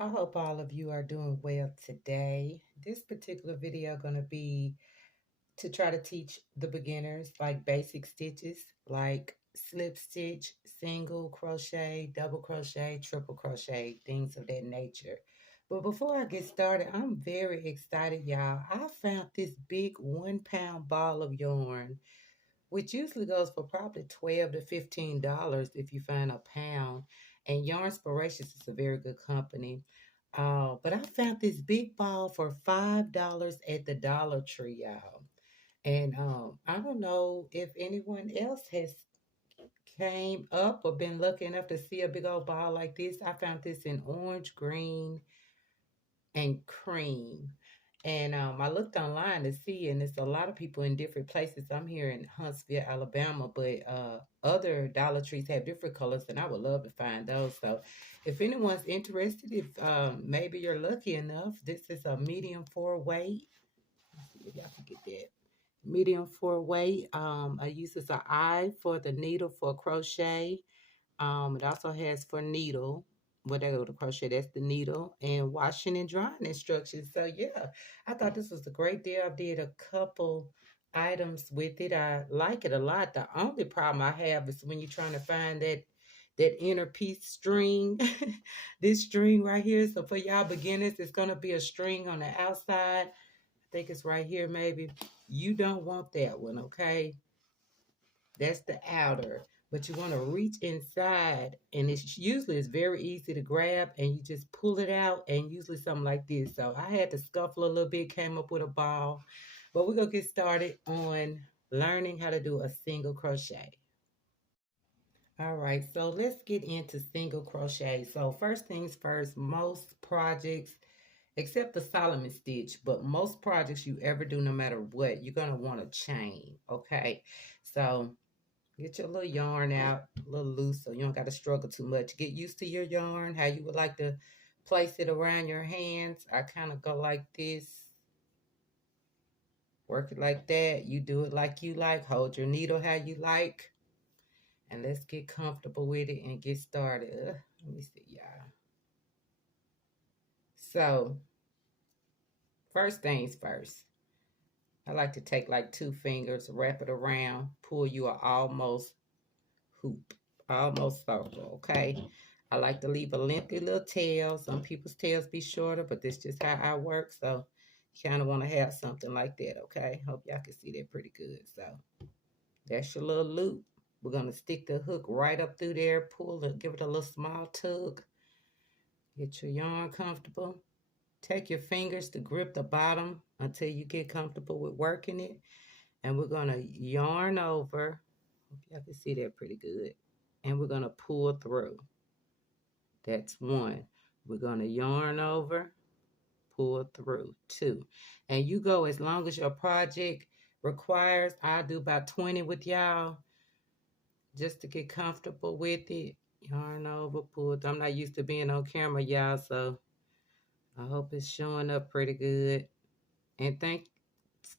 I hope all of you are doing well today. This particular video going to be to try to teach the beginners like basic stitches like slip stitch, single crochet, double crochet, triple crochet, things of that nature. But before I get started, I'm very excited, y'all. I found this big 1 pound ball of yarn, which usually goes for probably $12 to $15 if you find a pound. And Yarnspirations is a very good company. But I found this big ball for $5 at the Dollar Tree, y'all. And I don't know if anyone else has came up or been lucky enough to see a big old ball like this. I found this in orange, green, and cream. And I looked online to see, and it's a lot of people in different places. I'm here in Huntsville, Alabama, but other Dollar Trees have different colors, and I would love to find those. So, if anyone's interested, if maybe you're lucky enough, this is a medium four weight. Let's see if y'all can get that. Medium four weight. I use this an eye for the needle for crochet. It also has for needle. What they go to crochet, that's the needle, and washing and drying instructions. So yeah, I thought this was a great deal. I did a couple items with it. I like it a lot. The only problem I have is when you're trying to find that inner piece string. This string right here. So for y'all beginners, it's gonna be a string on the outside. I think it's right here, maybe. You don't want that one, okay? That's the outer. But you want to reach inside, and it's very easy to grab, and you just pull it out, and usually something like this. So I had to scuffle a little bit, came up with a ball. But we're gonna get started on learning how to do a single crochet. All right, so let's get into single crochet. So first things first, most projects, except the Solomon stitch, but most projects you ever do, no matter what, you're gonna want a chain. Okay, so get your little yarn out, a little loose, so you don't got to struggle too much. Get used to your yarn, how you would like to place it around your hands. I kind of go like this, work it like that. You do it like you like. Hold your needle how you like. And let's get comfortable with it and get started. Let me see, y'all. So, first things first. I like to take like 2 fingers, wrap it around, pull you a almost hoop, almost circle, okay? I like to leave a lengthy little tail. Some people's tails be shorter, but this just how I work. So you kind of want to have something like that, okay? Hope y'all can see that pretty good. So that's your little loop. We're going to stick the hook right up through there, pull it, give it a little small tug. Get your yarn comfortable. Take your fingers to grip the bottom until you get comfortable with working it. And we're going to yarn over. Hope y'all can see that pretty good. And we're going to pull through. That's one. We're going to yarn over, pull through, two. And you go as long as your project requires. I do about 20 with y'all just to get comfortable with it. Yarn over, pull through. I'm not used to being on camera, y'all, so I hope it's showing up pretty good. And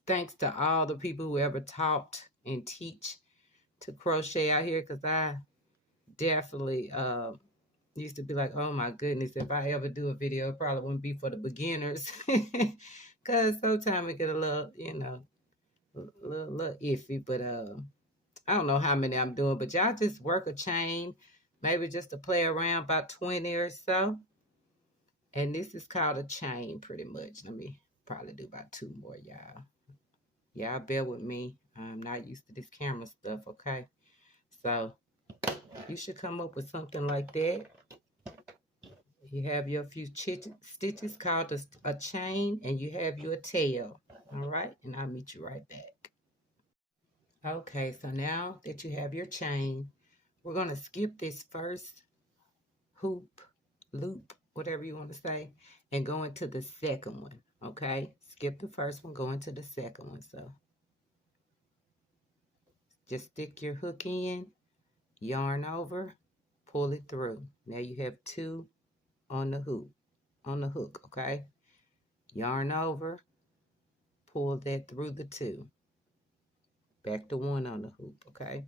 thanks to all the people who ever taught and teach to crochet out here, because I definitely used to be like, oh my goodness, if I ever do a video, it probably wouldn't be for the beginners. Because sometimes it get a little, little iffy. But I don't know how many I'm doing, but y'all just work a chain, maybe just to play around, about 20 or so. And this is called a chain pretty much. Let me probably do about 2 more, y'all. Y'all bear with me. I'm not used to this camera stuff, okay? So you should come up with something like that. You have your few stitches called a chain, and you have your tail. All right, and I'll meet you right back. Okay, so now that you have your chain, we're going to skip this first hoop, loop, whatever you want to say, and go into the second one. Okay, skip the first one, go into the second one. So just stick your hook in, yarn over, pull it through. Now you have 2 on the hook, okay? Yarn over, pull that through the 2. Back to 1 on the hoop, okay?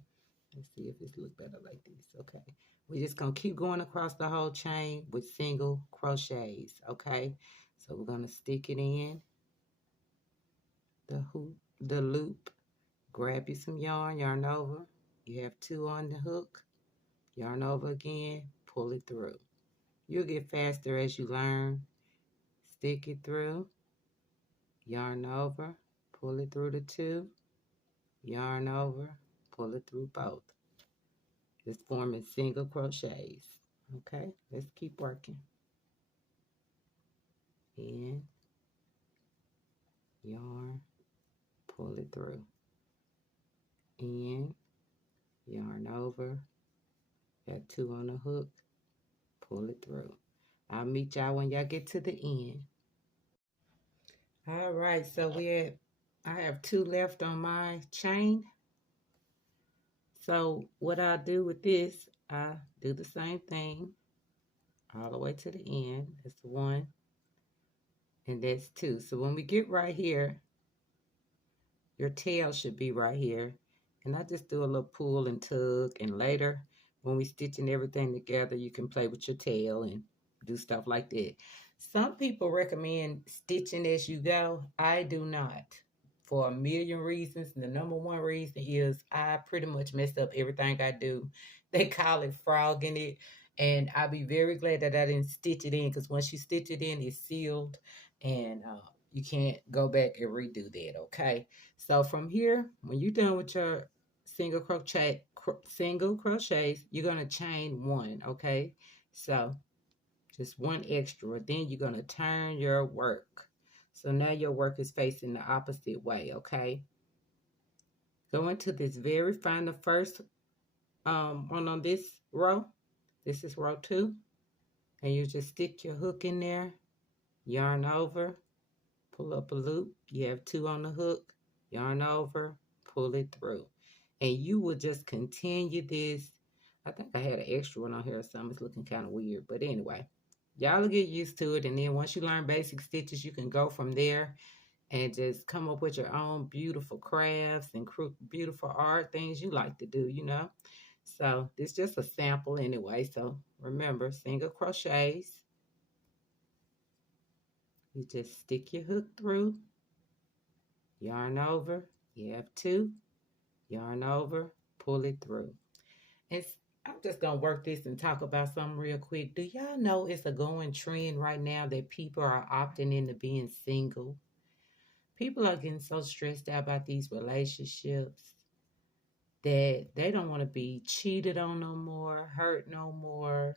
Let's see if this look better like this, okay? We're just going to keep going across the whole chain with single crochets, okay? So we're going to stick it in the loop. Grab you some yarn, yarn over. You have 2 on the hook. Yarn over again, pull it through. You'll get faster as you learn. Stick it through, yarn over, pull it through the 2, yarn over, pull it through both. It's forming single crochets. Okay, let's keep working. In, yarn, pull it through. In, yarn over, got 2 on the hook, pull it through. I'll meet y'all when y'all get to the end. All right, so I have 2 left on my chain. So what I do with this, I do the same thing all the way to the end. That's 1, and that's 2. So when we get right here, your tail should be right here. And I just do a little pull and tug, and later when we stitching everything together, you can play with your tail and do stuff like that. Some people recommend stitching as you go. I do not, for a million reasons. The number 1 reason is I pretty much mess up everything I do. They call it frogging it, and I'll be very glad that I didn't stitch it in, because once you stitch it in, it's sealed, and you can't go back and redo that, okay? So from here, when you're done with your single crochets, you're going to chain 1, okay? So just 1 extra. Then you're going to turn your work. So now your work is facing the opposite way, okay? Go into this find the first one on this row. This is row 2. And you just stick your hook in there, yarn over, pull up a loop. You have 2 on the hook, yarn over, pull it through. And you will just continue this. I think I had an extra one on here or something. It's looking kind of weird. But anyway, y'all will get used to it. And then once you learn basic stitches, you can go from there and just come up with your own beautiful crafts and beautiful art, things you like to do, you know. So this is just a sample anyway. So remember, single crochets. You just stick your hook through, yarn over. You have 2, yarn over, pull it through. I'm just going to work this and talk about something real quick. Do y'all know it's a going trend right now that people are opting into being single? People are getting so stressed out about these relationships that they don't want to be cheated on no more, hurt no more,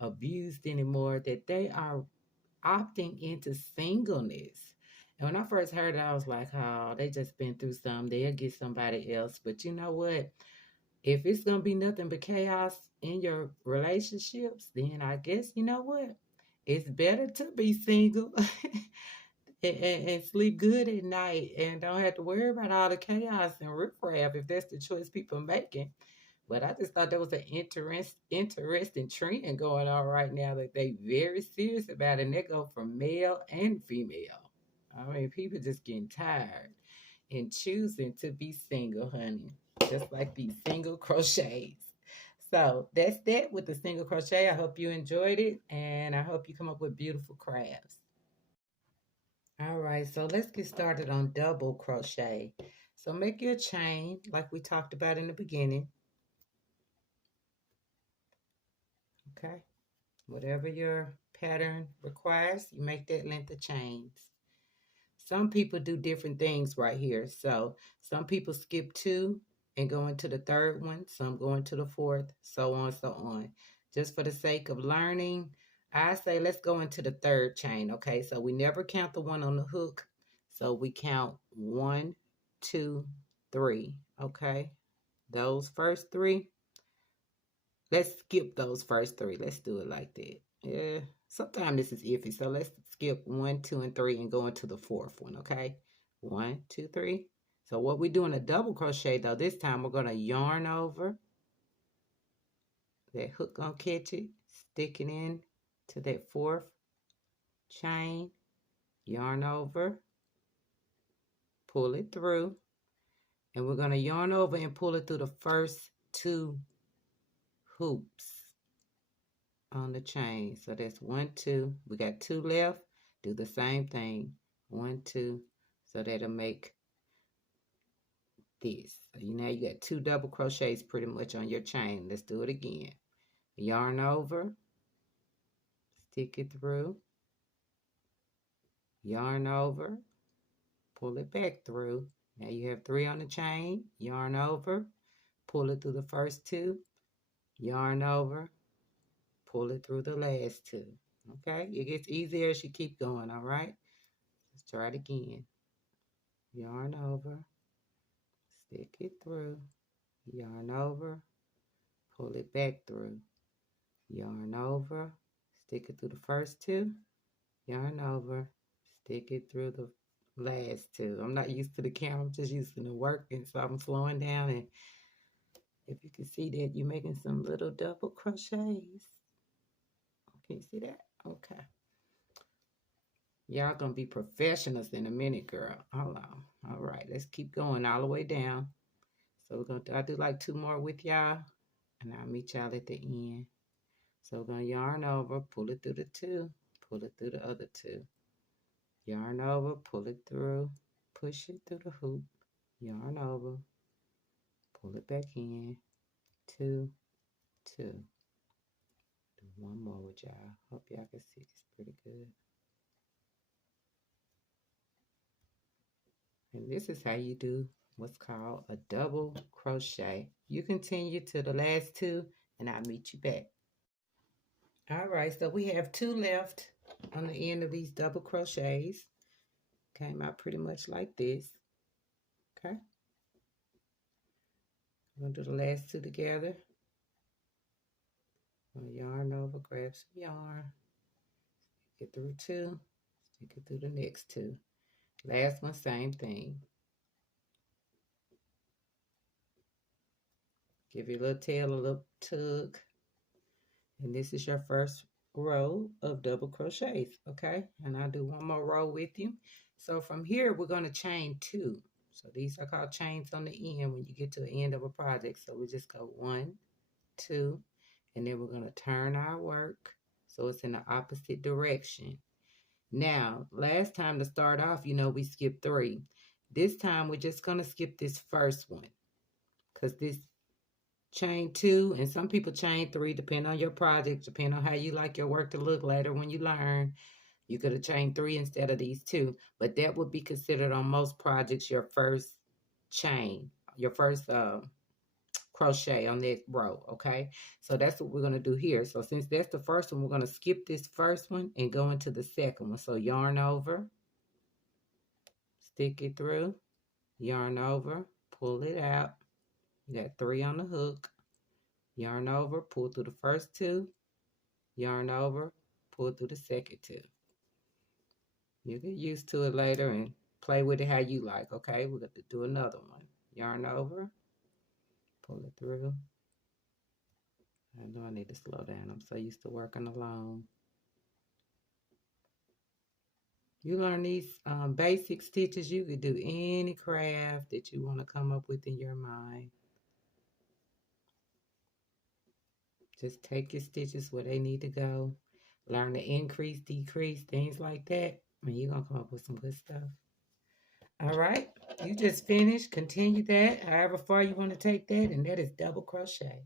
abused anymore, that they are opting into singleness. And when I first heard it, I was like, oh, they just been through something. They'll get somebody else. But you know what? If it's going to be nothing but chaos in your relationships, then I guess, you know what? It's better to be single and sleep good at night and don't have to worry about all the chaos and riffraff if that's the choice people are making. But I just thought there was an interesting trend going on right now that they very serious about, and they go from male and female. I mean, people just getting tired and choosing to be single, honey, just like these single crochets. So that's that with the single crochet. I hope you enjoyed it, and I hope you come up with beautiful crafts. All right, so let's get started on double crochet. So make your chain like we talked about in the beginning. Okay, whatever your pattern requires, you make that length of chains. Some people do different things right here. So some people skip 2 and go into the 3rd one. Some go into the 4th, so on, so on. Just for the sake of learning, I say let's go into the 3rd chain, okay? So we never count the one on the hook. So we count 1, 2, 3, okay? Those first 3, let's skip those first 3. Let's do it like that. Yeah, sometimes this is iffy. So let's skip 1, 2, and 3 and go into the 4th one, okay? 1, 2, 3. So what we do in a double crochet, though, this time we're going to yarn over. That hook going to catch it, stick it in to that 4th chain, yarn over, pull it through, and we're going to yarn over and pull it through the first 2 hoops. on the chain. So that's 1, 2. We got 2 left. Do the same thing. 1, 2. So that'll make this. So now you got 2 double crochets pretty much on your chain. Let's do it again. Yarn over, stick it through, yarn over, pull it back through. Now you have 3 on the chain, yarn over, pull it through the first 2, yarn over, pull it through the last 2. Okay, it gets easier as you keep going, all right? Let's try it again. Yarn over, stick it through, yarn over, pull it back through, yarn over, stick it through the first 2, yarn over, stick it through the last 2. I'm not used to the camera, I'm just used to the working, so I'm slowing down, and if you can see that, you're making some little double crochets. Can you see that? Okay. Y'all gonna be professionals in a minute, girl. Hold on. All right, let's keep going all the way down. So we're gonna I'll do like 2 more with y'all, and I'll meet y'all at the end. So we're gonna yarn over, pull it through the 2, pull it through the other 2. Yarn over, pull it through, push it through the hoop, yarn over, pull it back in, 2, 2. Do 1 more with y'all. Hope y'all can see this pretty good. And this is how you do what's called a double crochet. You continue to the last 2, and I'll meet you back. All right, so we have 2 left on the end of these double crochets. Came out pretty much like this. Okay. I'm going to do the last 2 together. I'm going to yarn over, grab some yarn, stick it through 2, stick it through the next 2. Last one, same thing. Give your little tail a little tug. And this is your first row of double crochets, okay? And I'll do 1 more row with you. So from here, we're going to chain 2. So these are called chains on the end when you get to the end of a project. So we just go 1, 2, and then we're going to turn our work so it's in the opposite direction. Now, last time to start off, we skipped 3. This time, we're just going to skip this first one because this chain 2, and some people chain 3, depending on your project, depending on how you like your work to look later when you learn. You could have chained 3 instead of these 2, but that would be considered on most projects your first chain, your first crochet on that row, okay? So that's what we're going to do here. So since that's the first one, we're going to skip this first one and go into the second one. So yarn over, stick it through, yarn over, pull it out. You got 3 on the hook. Yarn over, pull through the first 2, yarn over, pull through the second 2. You get used to it later and play with it how you like, okay? We're going to do another one. Yarn over, pull it through. I know I need to slow down. I'm so used to working alone. You learn these basic stitches, you could do any craft that you want to come up with in your mind. Just take your stitches where they need to go. Learn to increase, decrease, things like that. And you're going to come up with some good stuff. All right. You just finished. Continue that however far you want to take that. And that is double crochet.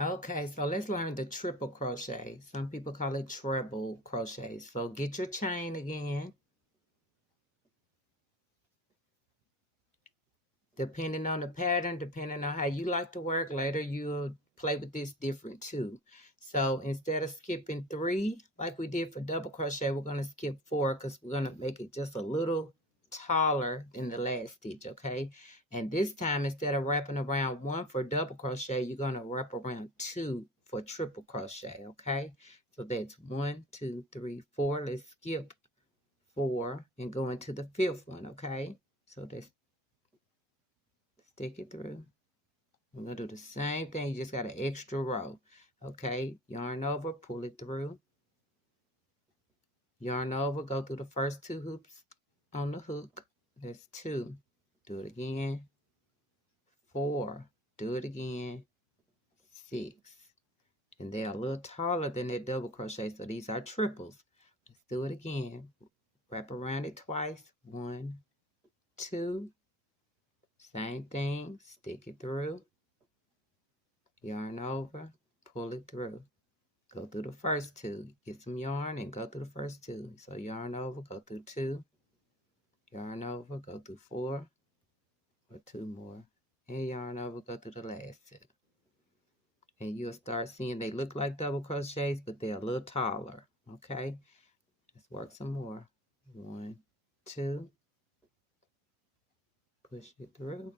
Okay, so let's learn the triple crochet. Some people call it treble crochet. So get your chain again. Depending on the pattern, depending on how you like to work, later you'll play with this different too. So instead of skipping 3 like we did for double crochet, we're going to skip 4 because we're going to make it just a little taller than the last stitch, okay? And this time, instead of wrapping around 1 for double crochet, you're going to wrap around 2 for triple crochet, okay? So that's 1, 2, 3, 4. Let's skip 4 and go into the 5th one, okay? So that's stick it through. We're going to do the same thing. You just got an extra row. Okay, yarn over, pull it through. Yarn over, go through the first 2 hoops on the hook. That's 2. Do it again. 4. Do it again. 6. and they're a little taller than that double crochet, so these are triples. Let's do it again. Wrap around it twice. 1, 2. Same thing. Stick it through. Yarn over. Pull it through. Go through the first 2. Get some yarn and go through the first 2. So yarn over, go through 2. Yarn over, go through 4 or 2 more. And yarn over, go through the last 2. And you'll start seeing they look like double crochets, but they're a little taller. Okay? Let's work some more. 1, 2. Push it through.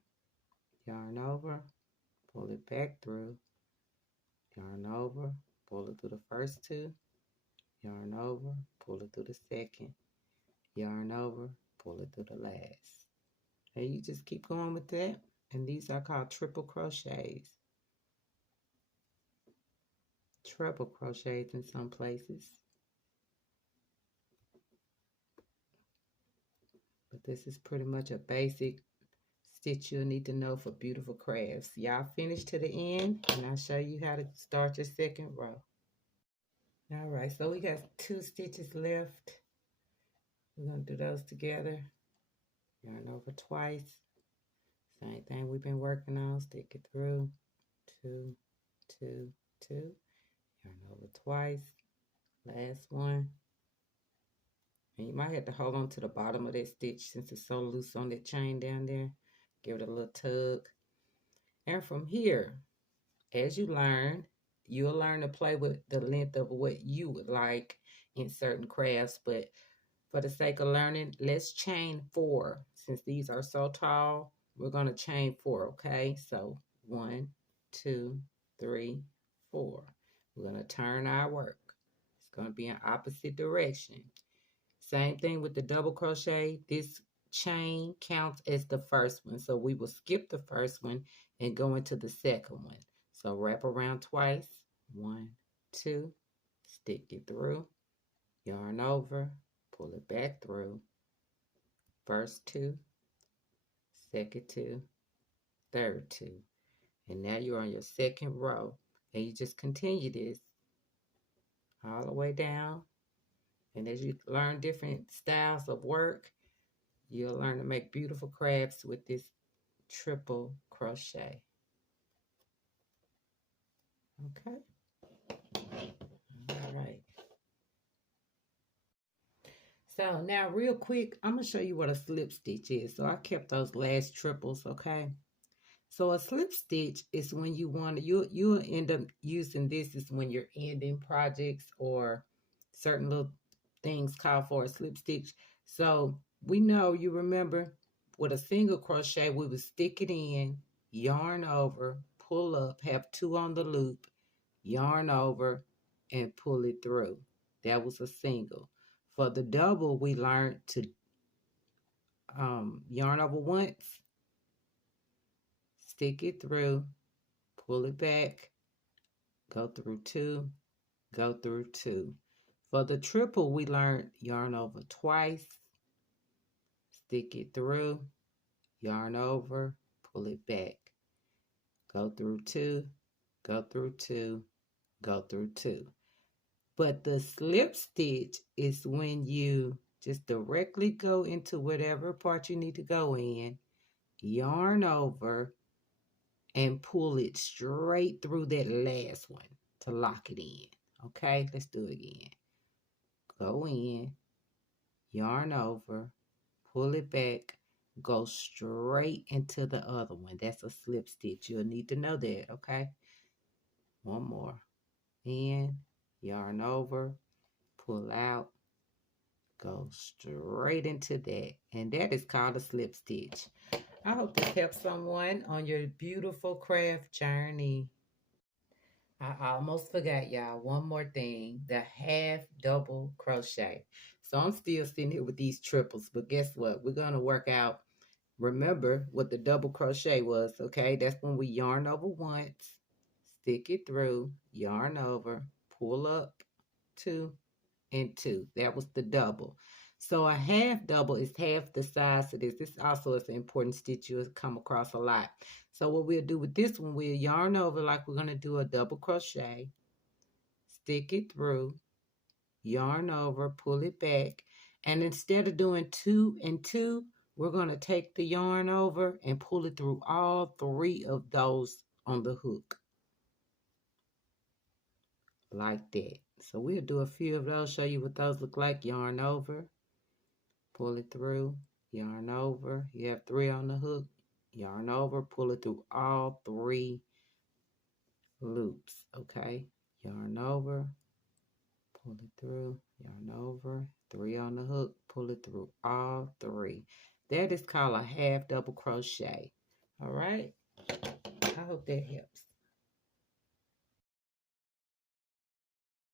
Yarn over. Pull it back through. Yarn over. Pull it through the first 2. Yarn over. Pull it through the second. Yarn over. Pull it through the last. And you just keep going with that. And these are called triple crochets. Treble crochets in some places. But this is pretty much a basic stitch you'll need to know for beautiful crafts. Y'all finish to the end, and I'll show you how to start your second row. All right, so we got 2 stitches left. We're going to do those together. Yarn over twice. Same thing we've been working on. Stick it through. 2, 2, 2. Yarn over twice. Last one. And you might have to hold on to the bottom of that stitch since it's so loose on that chain down there. Give it a little tug. And from here, as you learn, you'll learn to play with the length of what you would like in certain crafts. But for the sake of learning, let's chain 4. Since these are so tall, we're going to chain 4, okay? So 1, 2, 3, 4. We're going to turn our work. It's going to be in opposite direction. Same thing with the double crochet. This chain counts as the first one. So we will skip the first one and go into the second one. So wrap around twice. 1, 2. Stick it through. Yarn over. Pull it back through. First 2. Second 2. Third 2. And now you're on your second row. And you just continue this all the way down. And as you learn different styles of work, you'll learn to make beautiful crafts with this triple crochet. Okay. All right. So now real quick, I'm going to show you what a slip stitch is. So I kept those last triples, okay? So a slip stitch is when you want to, you'll end up using this is when you're ending projects or certain little things call for a slip stitch. So we know, you remember, with a single crochet, we would stick it in, yarn over, pull up, have 2 on the loop, yarn over, and pull it through. That was a single. For the double, we learned to yarn over once, stick it through, pull it back, go through 2, go through 2. For the triple, we learned yarn over twice, stick it through, yarn over, pull it back, go through 2, go through 2, go through 2. But the slip stitch is when you just directly go into whatever part you need to go in, yarn over, and pull it straight through that last one to lock it in. Okay, let's do it again. Go in, yarn over, pull it back, go straight into the other one. That's a slip stitch. You'll need to know that, okay? One more. In, yarn over, pull out, go straight into that. And that is called a slip stitch. I hope this helps someone on your beautiful craft journey. I almost forgot, y'all. One more thing. The half double crochet. So I'm still sitting here with these triples, but guess what? We're going to work out. Remember what the double crochet was, okay? That's when we yarn over once, stick it through, yarn over, pull up 2 and 2. That was the double. So a half double is half the size of this. This also is an important stitch you'll come across a lot. So what we'll do with this one, we'll yarn over like we're going to do a double crochet. stick it through, yarn over, pull it back, and instead of doing 2 and 2, we're going to take the yarn over and pull it through all 3 of those on the hook, like that. So we'll do a few of those, show you what those look like. Yarn over, pull it through, yarn over. You have 3 on the hook, yarn over, pull it through all 3 loops, okay? Yarn over, pull it through, yarn over, 3 on the hook, pull it through all 3. That is called a half double crochet. All right, I hope that helps.